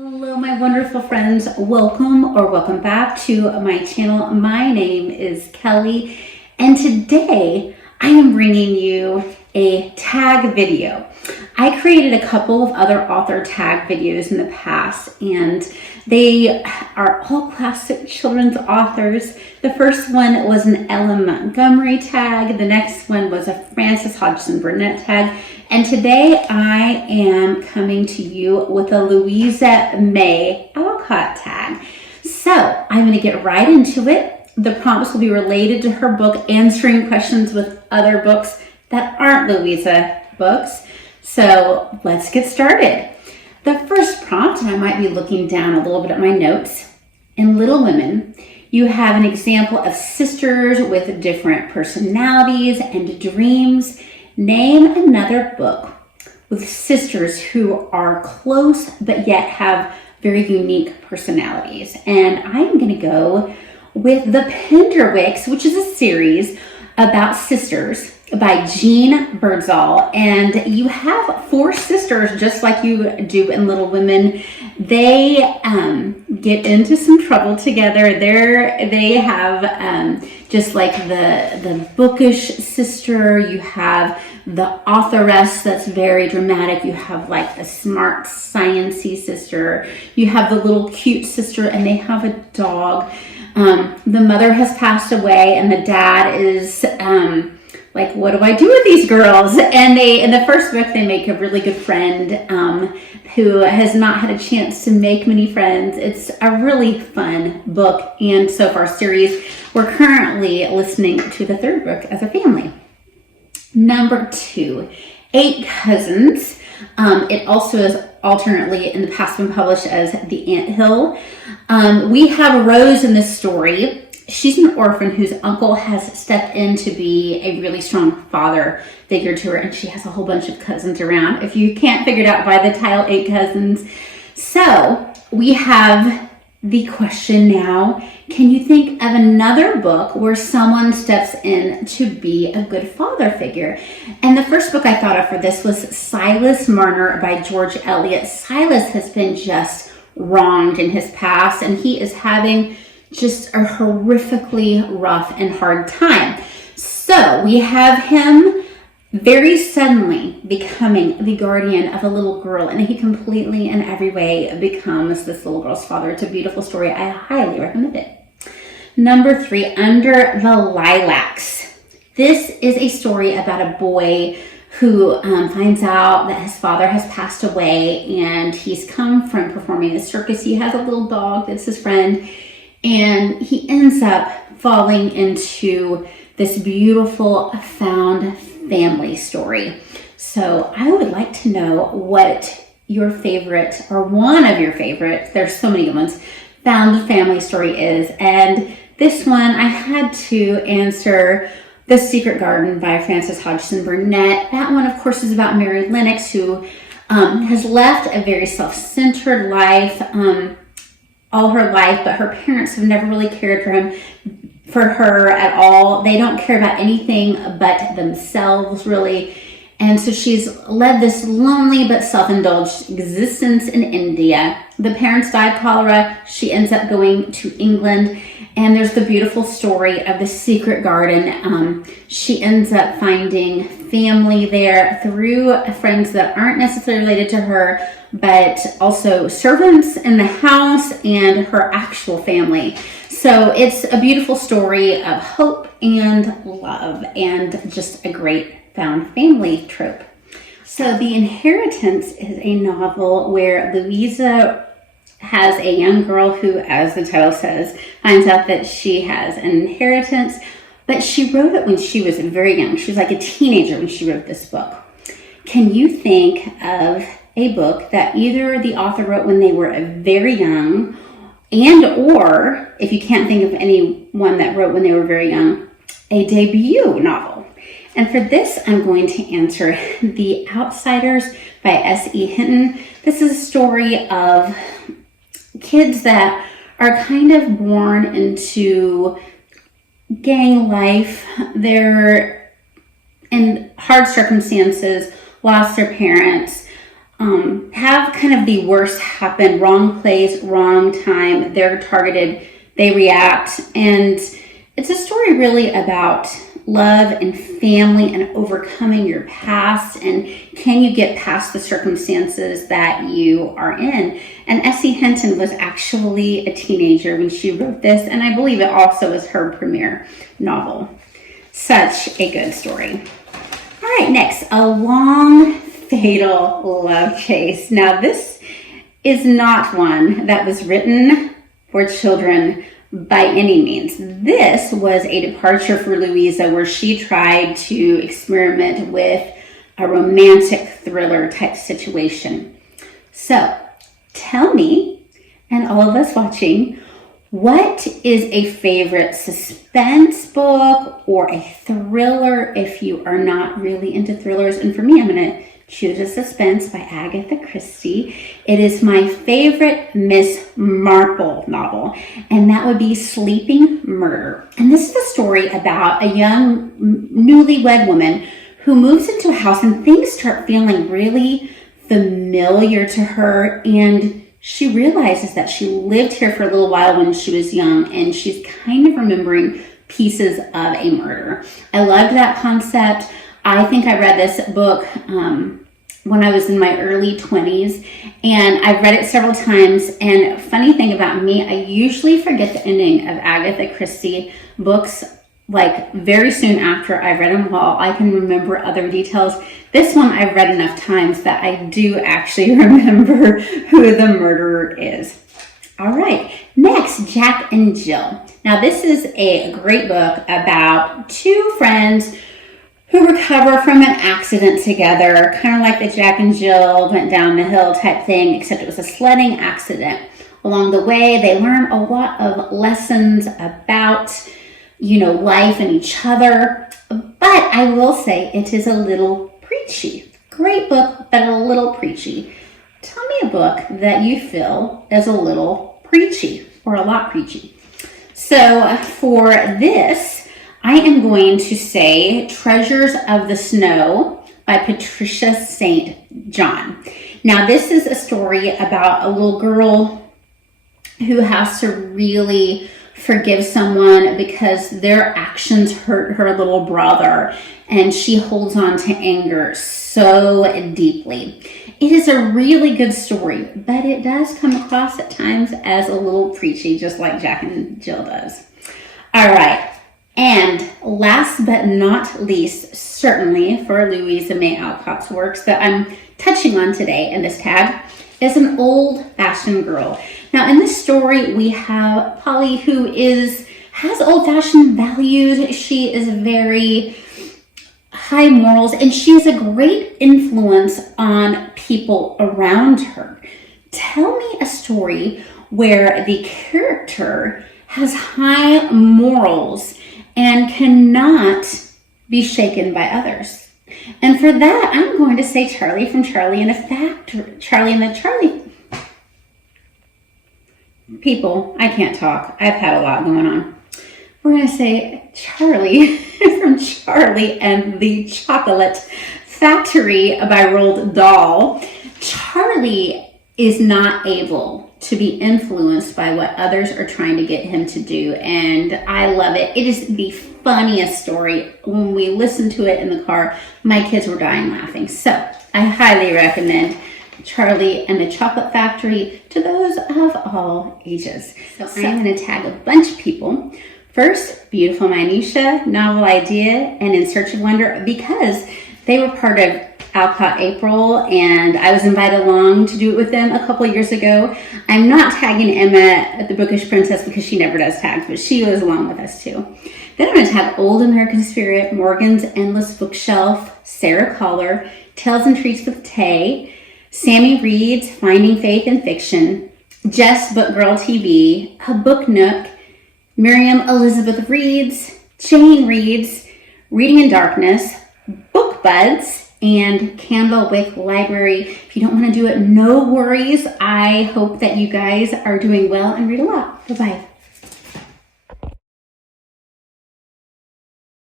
Hello my wonderful friends, welcome back to my channel. My name is Kelly and today I am bringing you a tag video. I created a couple of other author tag videos in the past and they are all classic children's authors. The first one was an Ellen Montgomery tag, the next one was a Frances Hodgson Burnett tag, and today I am coming to you with a Louisa May Alcott tag. So I'm going to get right into it. The prompts will be related to her book, answering questions with other books that aren't Louisa books. So let's get started. The first prompt, and I might be looking down a little bit at my notes, in Little Women, you have an example of sisters with different personalities and dreams. Name another book with sisters who are close but yet have very unique personalities. And I'm going to go with The Penderwicks, which is a series about sisters by Jean Birdsall. And you have four sisters just like you do in Little Women. They get into some trouble together. They have just like the bookish sister, you have the authoress that's very dramatic, you have like the smart sciencey sister, you have the little cute sister, and they have a dog. The mother has passed away and the dad is like, what do I do with these girls? And in the first book, they make a really good friend who has not had a chance to make many friends. It's a really fun book and so far series. We're currently listening to the third book as a family. Number 2, 8 Cousins. It also is alternately in the past been published as The Anthill. We have Rose in this story. She's an orphan whose uncle has stepped in to be a really strong father figure to her, and she has a whole bunch of cousins around. If you can't figure it out by the title, 8 Cousins. So we have the question now, can you think of another book where someone steps in to be a good father figure? And the first book I thought of for this was Silas Marner by George Eliot. Silas has been just wronged in his past, and he is having just a horrifically rough and hard time. So we have him very suddenly becoming the guardian of a little girl, and he completely in every way becomes this little girl's father. It's a beautiful story. I highly recommend it. Number 3, Under the Lilacs. This is a story about a boy who finds out that his father has passed away, and he's come from performing the circus. He has a little dog that's his friend, and he ends up falling into this beautiful found family story. So I would like to know what your favorite, or one of your favorites, there's so many good ones, found family story is. And this one I had to answer The Secret Garden by Frances Hodgson Burnett. That one, of course, is about Mary Lennox, who has left a very self-centered life all her life, but her parents have never really cared for her at all. They don't care about anything but themselves, really. And so she's led this lonely but self-indulged existence in India. The parents die of cholera. She ends up going to England. And there's the beautiful story of the secret garden. She ends up finding family there through friends that aren't necessarily related to her, but also servants in the house and her actual family. So it's a beautiful story of hope and love and just a great found family trope. So The Inheritance is a novel where Louisa has a young girl who, as the title says, finds out that she has an inheritance, but she wrote it when she was very young. She was like a teenager when she wrote this book. Can you think of a book that either the author wrote when they were very young, and or, if you can't think of anyone that wrote when they were very young, a debut novel? And for this, I'm going to answer The Outsiders by S.E. Hinton. This is a story of kids that are kind of born into gang life. They're in hard circumstances, lost their parents, have kind of the worst happen, wrong place, wrong time. They're targeted, they react. And it's a story really about love and family and overcoming your past, and can you get past the circumstances that you are in. And S.E. Hinton was actually a teenager when she wrote this, and I believe it also was her premiere novel. Such a good story. All right, next, A Long Fatal Love Chase. Now this is not one that was written for children by any means. This was a departure for Louisa, where she tried to experiment with a romantic thriller type situation. So tell me, and all of us watching, what is a favorite suspense book or a thriller if you are not really into thrillers? And for me, I'm going to choose a suspense by Agatha Christie. It is my favorite Miss Marple novel, and that would be Sleeping Murder. And this is a story about a young newlywed woman who moves into a house and things start feeling really familiar to her, and she realizes that she lived here for a little while when she was young, and she's kind of remembering pieces of a murder. I loved that concept. I think I read this book when I was in my early 20s, and I've read it several times. And funny thing about me, I usually forget the ending of Agatha Christie books like very soon after I've read them all. I can remember other details. This one I've read enough times that I do actually remember who the murderer is. All right, next, Jack and Jill. Now this is a great book about two friends who recover from an accident together, kind of like the Jack and Jill went down the hill type thing, except it was a sledding accident. Along the way, they learn a lot of lessons about, life and each other. But I will say it is a little preachy. Great book, but a little preachy. Tell me a book that you feel is a little preachy or a lot preachy. So for this, I am going to say Treasures of the Snow by Patricia St. John. Now, this is a story about a little girl who has to really forgive someone because their actions hurt her little brother, and she holds on to anger so deeply. It is a really good story, but it does come across at times as a little preachy, just like Jack and Jill does. All right. And last but not least, certainly for Louisa May Alcott's works that I'm touching on today in this tag, is An Old-Fashioned Girl. Now in this story, we have Polly, who has old-fashioned values. She is very high morals, and she is a great influence on people around her. Tell me a story where the character has high morals and cannot be shaken by others. And for that, I'm going to say Charlie from Charlie and the Charlie people. I can't talk. I've had a lot going on. We're going to say Charlie from Charlie and the Chocolate Factory by Roald Dahl. Charlie is not able to be influenced by what others are trying to get him to do, and I love it. It is the funniest story. When we listened to it in the car, my kids were dying laughing. So I highly recommend Charlie and the Chocolate Factory to those of all ages. So I'm going to tag a bunch of people. First, Beautiful Minutia, Novel Idea, and In Search of Wonder, because they were part of Alcott April, and I was invited along to do it with them a couple of years ago. I'm not tagging Emma at the Bookish Princess because she never does tags, but she was along with us too. Then I'm going to tag Old American Spirit, Morgan's Endless Bookshelf, Sarah Collar, Tales and Treats with Tay, Sammy Reed's Finding Faith in Fiction, Jess Book Girl TV, A Book Nook, Miriam Elizabeth Reed's, Jane Reed's, Reading in Darkness, Book Buds, and Candlewick Library. If you don't want to do it, no worries. I hope that you guys are doing well and read a lot. Bye-bye.